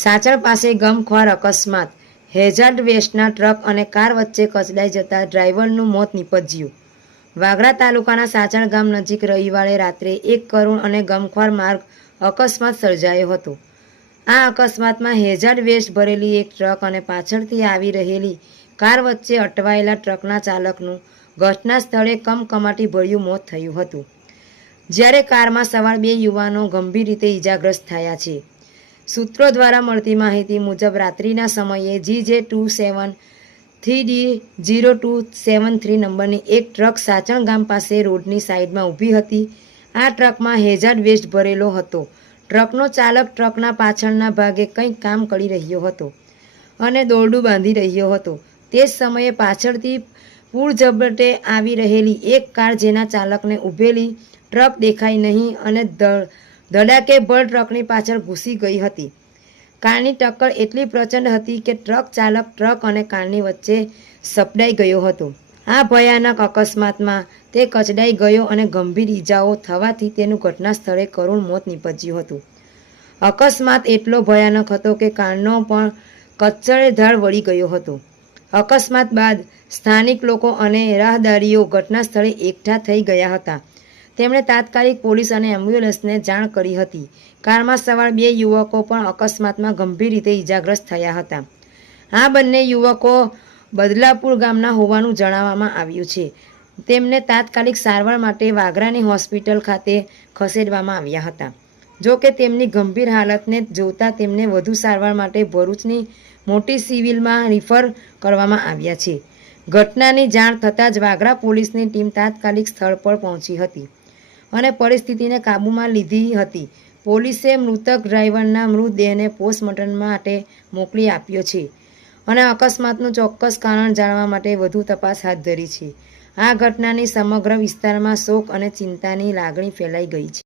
સાચળ પાસે ગમખ્વાર અકસ્માત. હેઝાર્ડ વેસ્ટના ટ્રક અને કાર વચ્ચે કચડાઈ જતા ડ્રાઈવરનું મોત નિપજ્યું. વાગરા તાલુકાના સાચણ ગામ નજીક રવિવારે રાત્રે એક કરુણ અને ગમખ્વાર માર્ગ અકસ્માત સર્જાયો હતો. આ અકસ્માતમાં હેઝાર્ડ વેસ્ટ ભરેલી એક ટ્રક અને પાછળથી આવી રહેલી કાર વચ્ચે અટવાયેલા ટ્રકના ચાલકનું ઘટના સ્થળે કમકમાટી ભર્યું મોત થયું હતું. જ્યારે કારમાં સવાર બે યુવાનો ગંભીર રીતે ઈજાગ્રસ્ત થયા છે. સૂત્રો દ્વારા મળતી માહિતી મુજબ રાત્રિના સમયે G J two seven three D zero two seven three નંબરની એક ટ્રક સાચણ ગામ પાસે રોડની સાઈડમાં ઊભી હતી. આ ટ્રકમાં હેઝાર્ડ વેસ્ટ ભરેલો હતો. ટ્રકનો ચાલક ટ્રકના પાછળના ભાગે કંઈક કામ કરી રહ્યો હતો અને દોરડું બાંધી રહ્યો હતો. તે જ સમયે પાછળથી પૂર ઝબટે આવી રહેલી એક કાર જેના ચાલકને ઊભેલી ટ્રક દેખાઈ નહીં અને ધ- ધડાકેભર ટ્રકની પાછળ ઘૂસી ગઈ હતી. કારની ટક્કર એટલી પ્રચંડ હતી કે ટ્રક ચાલક ટ્રક અને કારની વચ્ચે સપડાઈ ગયો હતો. આ ભયાનક અકસ્માતમાં તે કચડાઈ ગયો અને ગંભીર ઈજાઓ થવાથી તેનું ઘટના સ્થળે કરુણ મોત નીપજ્યું હતું. અકસ્માત એટલો ભયાનક હતો કે કારનો પણ કચ્છળેધાળ વળી ગયો હતો. અકસ્માત બાદ સ્થાનિક લોકો અને રાહદારીઓ ઘટના સ્થળે એકઠા થઈ ગયા હતા. તેમણે તાત્કાલિક પોલીસ અને એમ્બ્યુલન્સને જાણ કરી હતી. કારમાં સવાર બે યુવકો પણ અકસ્માતમાં ગંભીર રીતે ઈજાગ્રસ્ત થયા હતા. આ બંને યુવકો બદલાપુર ગામના હોવાનું જણાવવામાં આવ્યું છે. તેમને તાત્કાલિક સારવાર માટે વાગરાની હોસ્પિટલ ખાતે ખસેડવામાં આવ્યા હતા. જો કે તેમની ગંભીર હાલતને જોતા તેમને વધુ સારવાર માટે ભરૂચની મોટી સિવિલમાં રિફર કરવામાં આવ્યા છે. ઘટનાની જાણ થતાં જ વાગરા પોલીસની ટીમ તાત્કાલિક સ્થળ પર પહોંચી હતી. અને પરિસ્થિતિને કાબૂમાં લીધી હતી. પોલીસે મૃતક ડ્રાઈવરના મૃતદેહને પોસ્ટમોર્ટમ માટે મોકલી આપ્યો છે અને અકસ્માતનું ચોક્કસ કારણ જાણવા માટે વધુ તપાસ હાથ ધરી છે. આ ઘટનાની સમગ્ર વિસ્તારમાં શોક અને ચિંતાની લાગણી ફેલાઈ ગઈ છે.